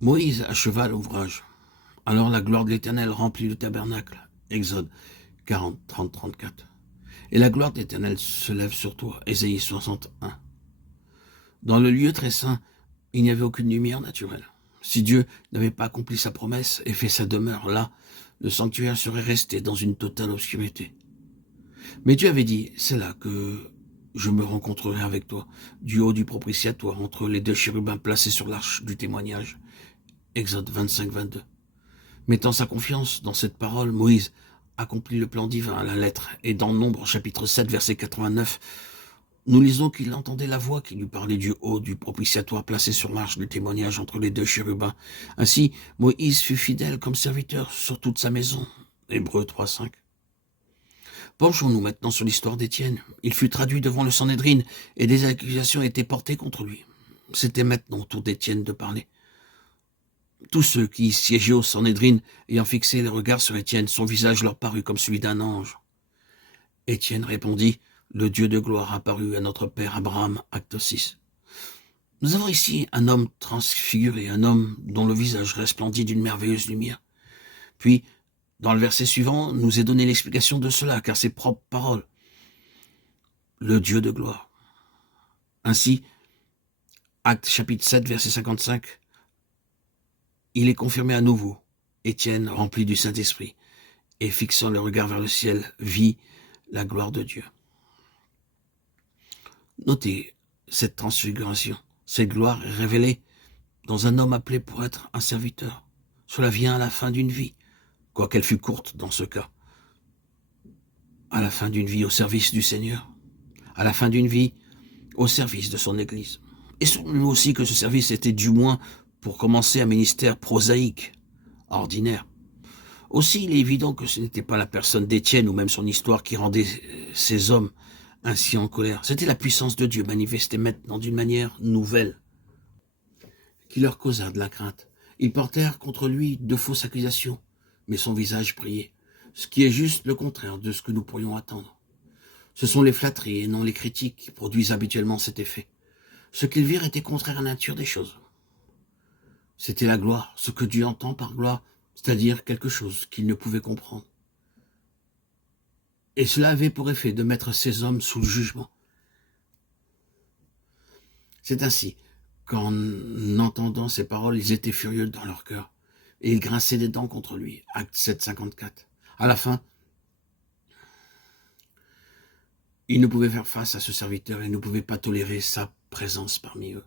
Moïse acheva l'ouvrage. Alors la gloire de l'Éternel remplit le tabernacle. Exode 40, 30, 34. Et la gloire de l'Éternel se lève sur toi. Ésaïe 61. Dans le lieu très saint, il n'y avait aucune lumière naturelle. Si Dieu n'avait pas accompli sa promesse et fait sa demeure là, le sanctuaire serait resté dans une totale obscurité. Mais Dieu avait dit, c'est là que je me rencontrerai avec toi, du haut du propitiatoire, entre les deux chérubins placés sur l'arche du témoignage. Exode 25, 22. Mettant sa confiance dans cette parole, Moïse accomplit le plan divin à la lettre, et dans Nombre chapitre 7, verset 89, nous lisons qu'il entendait la voix qui lui parlait du haut du propitiatoire placé sur l'arche du témoignage entre les deux chérubins. Ainsi, Moïse fut fidèle comme serviteur sur toute sa maison. Hébreux 3, 5. Penchons-nous maintenant sur l'histoire d'Étienne. Il fut traduit devant le Sanhédrin et des accusations étaient portées contre lui. C'était maintenant au tour d'Étienne de parler. Tous ceux qui siégeaient au Sanhédrin ayant fixé les regards sur Étienne, son visage leur parut comme celui d'un ange. Étienne répondit, le Dieu de gloire apparut à notre père Abraham, acte 6. Nous avons ici un homme transfiguré, un homme dont le visage resplendit d'une merveilleuse lumière. Puis, dans le verset suivant, nous est donné l'explication de cela, car ses propres paroles. Le Dieu de gloire. Ainsi, acte chapitre 7, verset 55, il est confirmé à nouveau. Étienne, rempli du Saint-Esprit, et fixant le regard vers le ciel, vit la gloire de Dieu. Notez cette transfiguration. Cette gloire est révélée dans un homme appelé pour être un serviteur. Cela vient à la fin d'une vie, quoiqu'elle fût courte dans ce cas. À la fin d'une vie au service du Seigneur. À la fin d'une vie au service de son Église. Et souvenons-nous aussi que ce service était du moins pour commencer un ministère prosaïque, ordinaire. Aussi, il est évident que ce n'était pas la personne d'Étienne ou même son histoire qui rendait ces hommes ainsi en colère. C'était la puissance de Dieu manifestée maintenant d'une manière nouvelle qui leur causa de la crainte. Ils portèrent contre lui de fausses accusations, mais son visage brillait, ce qui est juste le contraire de ce que nous pourrions attendre. Ce sont les flatteries et non les critiques qui produisent habituellement cet effet. Ce qu'ils virent était contraire à la nature des choses. C'était la gloire, ce que Dieu entend par gloire, c'est-à-dire quelque chose qu'ils ne pouvaient comprendre. Et cela avait pour effet de mettre ces hommes sous le jugement. C'est ainsi qu'en entendant ces paroles, ils étaient furieux dans leur cœur, et ils grinçaient des dents contre lui. Acte 7, 54. À la fin, ils ne pouvaient faire face à ce serviteur et ne pouvaient pas tolérer sa présence parmi eux.